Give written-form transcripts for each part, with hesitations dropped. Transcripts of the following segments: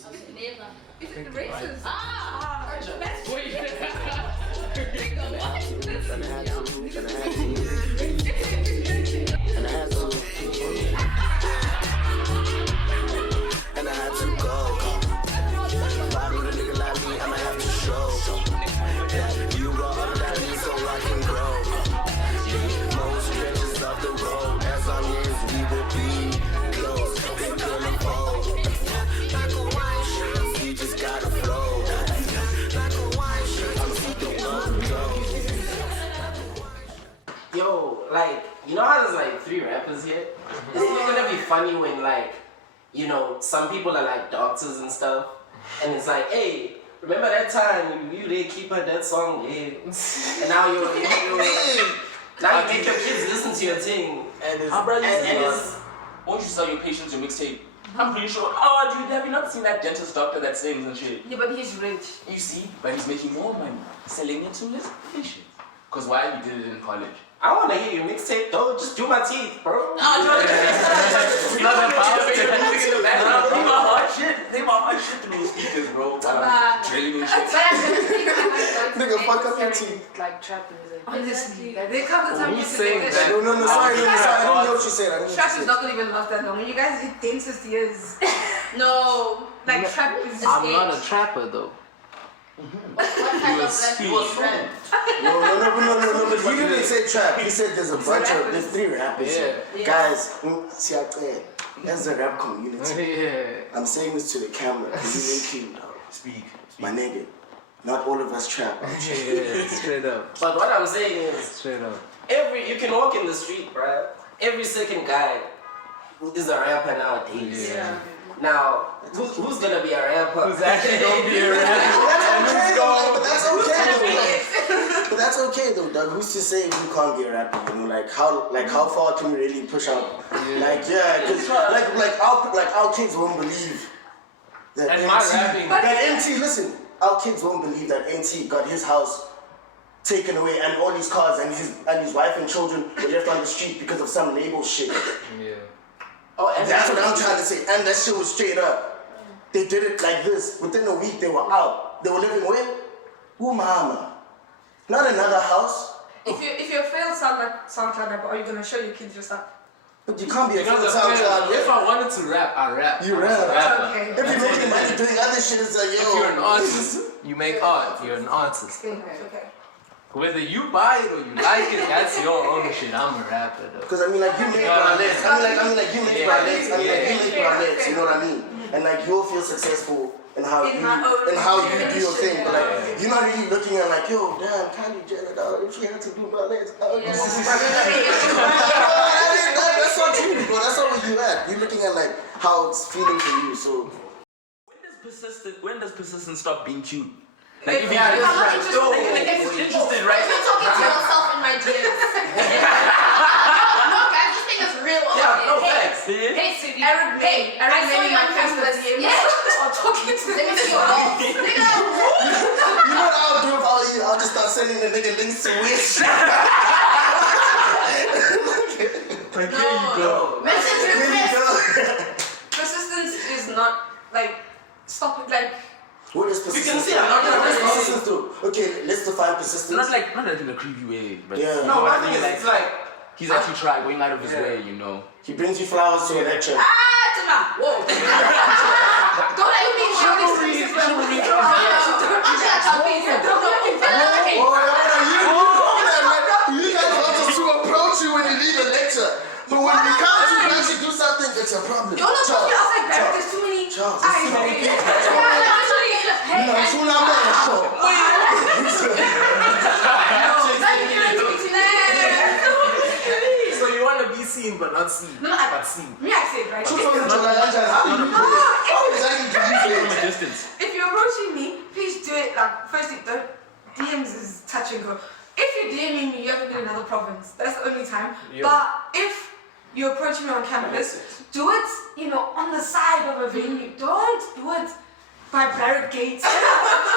racist? Never. Is it racist? Wait. And I had to. And I had to. And I had to go. Why would a nigga like me? I'ma have to show that you are all that me so I can grow. Most stretches of the road, as long as we will be close. They gonna fold. Like a wine shirt, you just gotta flow. Like a wine shirt, I'm super Yo, like, you know how there's like 3 rappers here? It's not gonna be funny when like, you know, some people are like doctors and stuff, and it's like, hey, remember that time you did keep her that song, yeah. And now you now you make your kids listen to your thing. And it's, Won't you sell your patients your mixtape? I'm pretty sure. Oh, dude, have you not seen that dentist doctor that sings and shit? Yeah, but he's rich. You see, but he's making more money selling it to his patients. Cause why you did it in college? I wanna hear your mixtape though, just do my teeth, bro. It's not about it. They my hard shit. They my hard shit through the speakers, bro. Drilling and shit. Nigga, fuck up your teeth. Like trap music. Honestly, they come to time you saying say that? No, sorry, I didn't know what you said. trap is not gonna even last that long. When you guys did dentist years. No, like trap is. I'm not a trapper though. What type of rap do you rap? No, but he didn't say trap. He said there's 3 rappers here. Yeah. Guys, see out there, that's the rap community. Yeah. I'm saying this to the camera, because you ain't clean, dog. Speak. My nigga, not all of us trap. Yeah, straight up. But what I'm saying is, Straight up. you can walk in the street, bro. Every second guy is a rapper nowadays. Yeah. Now, who's gonna be a rapper? Who's actually gonna be a rapper? But that's okay, But that's okay though, Doug. Who's to say we can't be a rapper? You know, how far can we really push out? Because our kids won't believe that And my rapping. Listen, our kids won't believe that NT got his house taken away and all his cars and his wife and children were left on the street because of some label shit. Yeah. Oh, and That's what I'm trying to say. And that shit was straight up. They did it like this. Within a week, they were out. They were living where? Mama. Not another house. If you're a failed SoundCloud rapper, are you gonna show your kids your stuff? But you can't be a Because full-time job. if I wanted to rap, I rap. You I'm rap. a rapper. Okay. If you're making money doing other shit, it's like, yo. If you're an artist, you make art. You're an artist. Okay. Whether you buy it or you like it, that's your own shit. I'm a rapper though. Because you make bralettes. You make bralettes. You know what I mean? And like you'll feel successful in how you do your thing. But like you're not really looking at like, yo, damn, Kylie Jenner, dog, if she had to do bralettes, that's not true, bro. That's not where you at. You're looking at like how it's feeling for you. So When does persistence stop being cute? Like if interested, right? You're talking to yourself in my DMs. No, guys, this thing is real. Yeah, no Hey, facts. hey, Sudi. Eric, I saw you on campus. Yeah. or talking to Let me see your balls. Nigga. you know what I'll do if I were you? I'll just start sending the nigga links to Wish. Like, here you go. Message request. persistence is not like stop it like. What is persistence? You can see I'm not gonna What does respond. persistence do? Okay, let's define persistence. Not in a creepy way, but Yeah. No, I think it's like, he's actually trying, going out of his way, you know. He brings you flowers to a lecture. Tuna. Whoa. Don't let me show this. You guys want us to approach you when you leave a lecture, but when we come to actually do something, it's a problem. Don't look at me outside there. There's too many Charles, eyes. So you want to be seen but not seen. No, but seen. Me, I say it right. Distance. If you're approaching me, please do it like firstly, don't DMs is touch and go. If you're DMing me, you have to be in another province. That's the only time. Yeah. But if you approach me on campus, do it, on the side of a venue. Don't do it by barricade gates.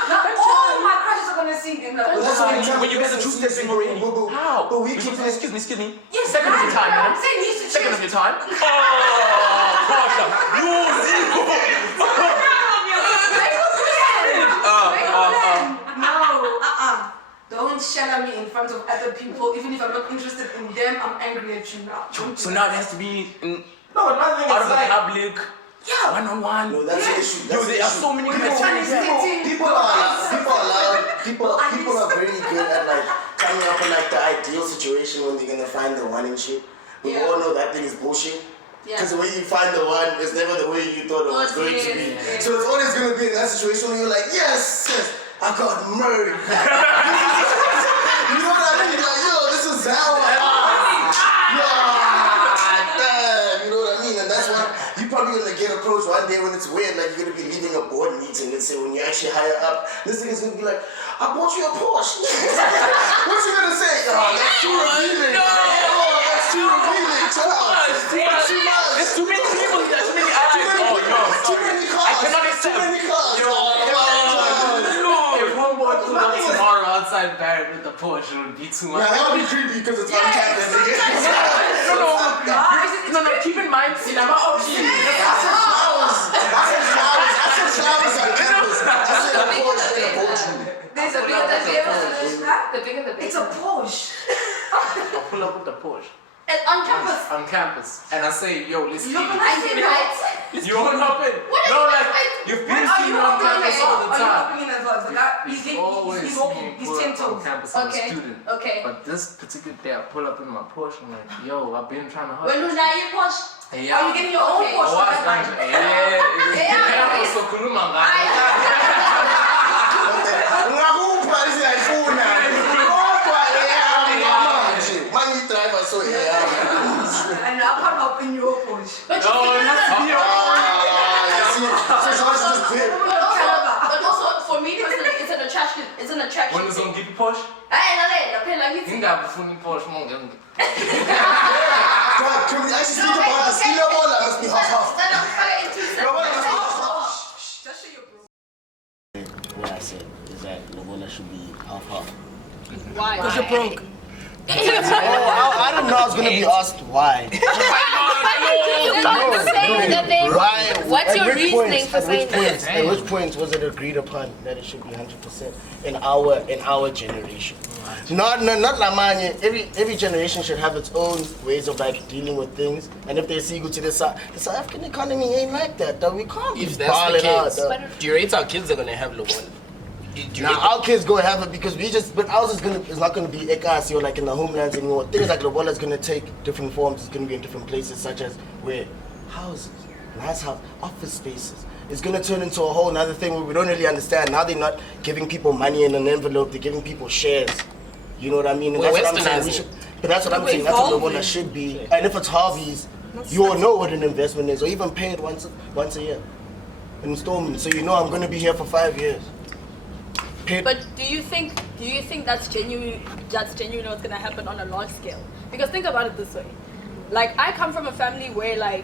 Not all my crushes are gonna see them. When you guys are two-stepping already. How? But we keep Excuse me. Yes, Second of your time, man. Say needs to Second of choose. your time. Oh, gosh, you zero. don't shadow me in front of other people. Even if I'm not interested in them, I'm angry at you now. So now it has to be in, No, nothing out is of the like. public. Yeah. One-on-one. No, that's the issue. Yo, there are so many criteria. People are very good at like coming up with like the ideal situation when they're gonna find the one and shit. We all know that thing is bullshit. Because the way you find the one is never the way you thought it was going to be. So it's always gonna be in that situation where you're like, yes, I got murdered. You know what I mean? Like, yo, this is how damn, you know what I mean? And that's why you're probably gonna get approached one day when it's weird, like you're gonna be leaving a board meeting, let's say when you're actually higher up, this nigga's gonna be like, I bought you a Porsche. What you gonna say? Oh, that's too revealing. Oh, that's too revealing. Chill out. There's too many people. There's too many eyes. Oh, no. Too many cars. I cannot accept. Too many cars. If homeboy pulled up tomorrow outside Barrett with the Porsche, it would be too much. Nah, that would be creepy because it's on campus. No, keep in mind, see, I'm not I said flowers on campus. I said a Porsche in a boardroom. There's a bigger than The bigger the It's a Porsche. I'll pull up with the Porsche. And on campus. On campus. And I say, yo, let's keep I it. say right. You won't hop in. What is No, it? like, you've been Are seeing you me on hopping in campus as well? all the Are you time. hopping in as well? So that he's Always walking. me He's pull 10 up on toes. campus. I'm Okay. a student. Okay. But this particular day, I pull up in my Porsche. I'm like, yo, I've been trying to hop. When you now you push. Hey, Are you getting your own Okay. Porsche? Oh, That's I fine. yeah, so kuluma Ngakupha isiyayifuna. Kodwa mangi driver so And I can't hop in your Porsche. But No, it has to be you see, so Josh just did. but also for me personally, it's an attraction. It's an attraction. When is on give you Porsche? Hey, no, like it's. Ngingabufuni Porsche monke. God, can we actually speak about this? Lobola must be half. Stand up, fight in 2 seconds. Lobola must be half. Just say your bro. What I said is that Lobola should be half. Why? Because you're broke. Oh, I didn't know I was gonna be asked why. Why? What's your reasoning for saying that? At which point was it agreed upon that it should be 100% in our generation? Not Lamanya. Every generation should have its own ways of like dealing with things. And if they see go to the South African economy ain't like that. Though we can't be If that's the balling out. case, Though. do you rate our kids are gonna have Lobola? Now our kids go have it because but ours is not gonna be Ekasi or like in the homelands anymore. Things like Lobola is gonna take different forms. It's gonna be in different places, such as where houses, nice house, office spaces. It's gonna turn into a whole another thing where we don't really understand. Now they're not giving people money in an envelope. They're giving people shares. You know what I mean? And We're that's what I'm saying. westernizing. But that's what I'm saying. That's what Lobola should be. And if it's Harvey's, you all know what an investment is, or even pay it once a year, in installments. So you know I'm gonna be here for 5 years. But do you think that's genuine what's gonna happen on a large scale? Because think about it this way. Like I come from a family where like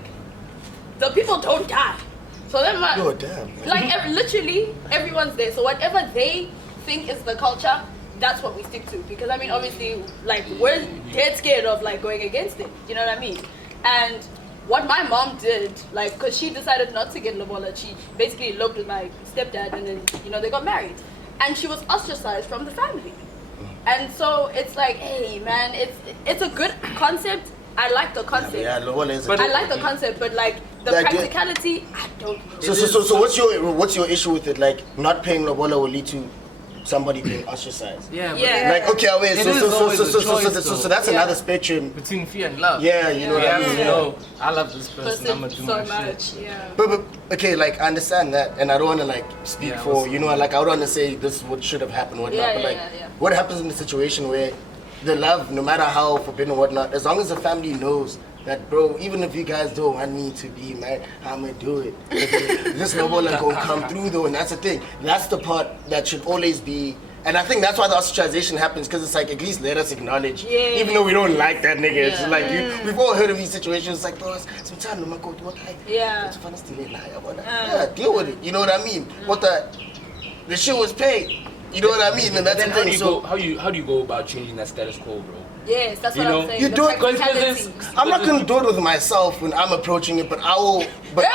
the people don't die. So then Yo, damn. literally everyone's there. So whatever they think is the culture, that's what we stick to. Because I mean obviously like we're dead scared of like going against it. You know what I mean? And what my mom did, like, cause she decided not to get Lobola, she basically eloped with my stepdad and then, you know, they got married. And she was ostracized from the family. And so it's like, hey man, it's a good concept. I like the concept. Yeah, Lobola is. I like the concept, but like the practicality, I don't know. So what's your issue with it? Like not paying Lobola will lead to somebody being ostracized. Yeah, but Yeah. Like okay, wait. It is always a choice, So though. that's another spectrum. between fear and love. Yeah, you know what I Yeah, mean. you know, I love this person. I'm gonna do so my much, shit. yeah. But okay, like I understand that, and I don't want to like speak Yeah, for what's- you know, like I don't want to say this is what should have happened, whatnot. Yeah, but like, yeah. what happens in the situation where the love, no matter how forbidden or whatnot, as long as the family knows that, bro, even if you guys don't want me to be married, I'm gonna do it. This Lobola gonna come through though, and that's the thing. That's the part that should always be. And I think that's why the ostracization happens, because it's like, at least let us acknowledge, Yeah. even though we don't like that nigga. It's Yeah. like, we've all heard of these situations. It's like, bro, sometimes no go to what Yeah. it's fun to yeah, deal with it. You know what I mean? What the shit was paid. You know what I mean? And that's the How do thing. you So go? How do you go about changing that status quo, bro? Yes, that's You what know, I'm saying. you the do it- practicality. I'm not gonna do it with myself when I'm approaching it, but I will. But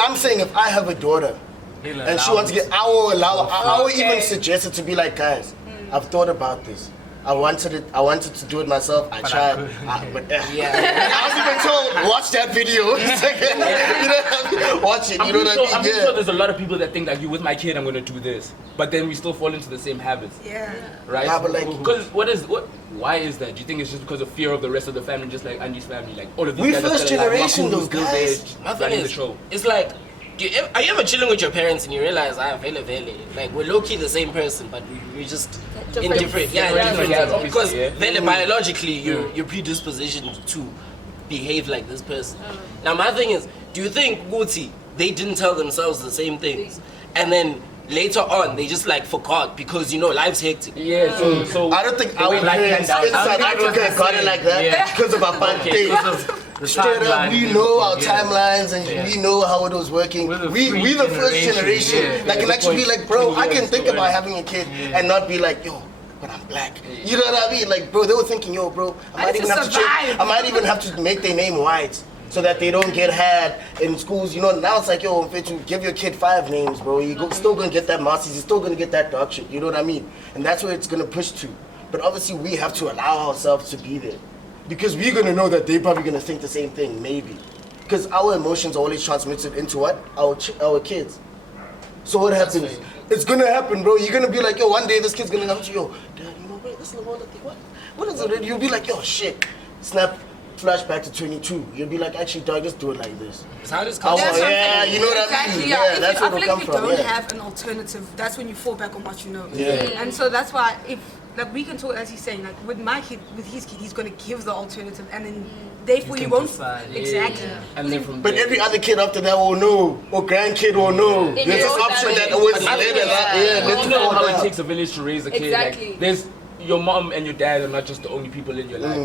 I'm saying if I have a daughter and she wants to get, I will allow. I will even suggest it to be like, guys, I've thought about this. I wanted to do it myself. I tried, but I was even told, watch that video. You know what I mean? Watch it. You know what I mean? I'm pretty sure there's a lot of people that think that you with my kid, I'm gonna do this, but then we still fall into the same habits. Yeah. Right? Yeah, but like, because why is that? Do you think it's just because of fear of the rest of the family, just like Andy's family, like all of these we guys first generation, those still guys. running the show? It's like, are you ever chilling with your parents and you realize, vele, like we're low key the same person, but we're just in different, different because yeah. biologically you're predispositioned to behave like this person. Now my thing is, do you think Guti, they didn't tell themselves the same things, and then later on they just like forgot because life's hectic? Yeah, so I don't think our parents inside Africa got it like that because of our bad days. Straight up, we know our timelines and we know how it was working. We the first generation that can actually be like, bro, I can think about having a kid and not be like, yo, but I'm black. You know what I mean? Like, bro, they were thinking, yo, bro, I might even have to make their name white so that they don't get had in schools. Now it's like, yo, if you give your kid 5 names, bro, still gonna get that master's, you're still gonna get that doctorate. You know what I mean? And that's where it's gonna push to. But obviously, we have to allow ourselves to be there. Because we're gonna know that they're probably gonna think the same thing, maybe. Because our emotions are always transmitted into what? Our kids. So what happens? It's gonna happen, bro. You're gonna be like, yo, one day this kid's gonna come to you, yo, Dad, wait, this Lobola thing, what is it? You'll be like, yo, shit. Snap, flashback to 22. You'll be like, actually, dog, just do it like this. It's how this Oh, comes. yeah, you know what I mean? Yeah, that's where I it'll feel come like if from. you don't Yeah. have an alternative, that's when you fall back on what you know. Yeah. And so that's why we can talk, as he's saying, like with my kid, with his kid, he's gonna give the alternative, and then therefore you won't decide. exactly. and then from But every other kid after that will know, or grandkid will know. They There's know this option that that always way. let's you know go how it down. takes a village to raise a kid. Exactly. Like, there's your mom and your dad are not just the only people in your life.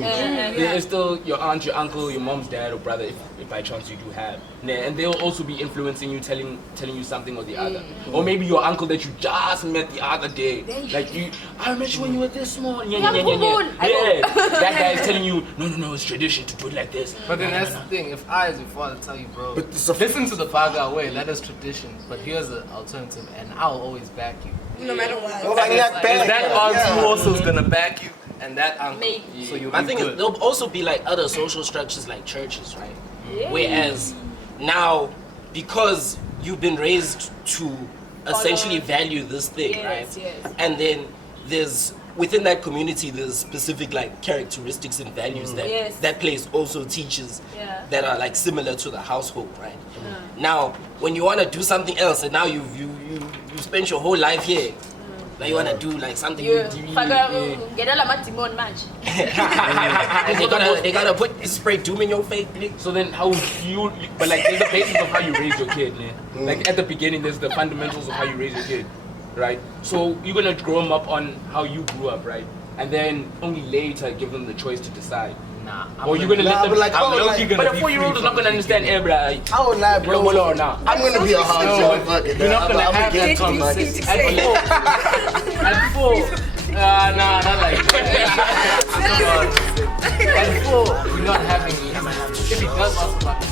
There is still your aunt, your uncle, your mom's dad or brother, if by chance you do have. And they'll also be influencing you, telling you something or the other. Or maybe your uncle that you just met the other day. Like I met you when you were this small. Yeah. That guy is telling you, no, it's tradition to do it like this. But then that's the thing. If I, as your father, tell you, bro, But it's a- listen to the Baga way. That is tradition. But here's an alternative, and I'll always back you. No matter what. Oh, like that bad. Is that aunt Yeah. who also is gonna back you, and that uncle? Maybe. So you'll My be thing is, good. there'll also be like other social structures like churches, right? Whereas now, because you've been raised to essentially value this thing, right? Yes. And then there's within that community there's specific like characteristics and values that place also teaches that are like similar to the household, right? Now, when you want to do something else, and now you spent your whole life here. Now you wanna do like something. Get all my Timon match. They gotta put spray doom in your face. So then how but like there's the basis of how you raise your kid, man. Like at the beginning there's the fundamentals of how you raise your kid, right? So you're gonna grow them up on how you grew up, right? And then only later give them the choice to decide. Nah. Or you're gonna let them but like, I'm oh, low-key like- gonna But a 4-year-old is not gonna understand bro. I won't lie, bro. Lobola or not. I'm gonna be a hard motherfucker. You're not gonna have get that to my At 4, nah, not like that. At 4, you're not having. If he does ask about the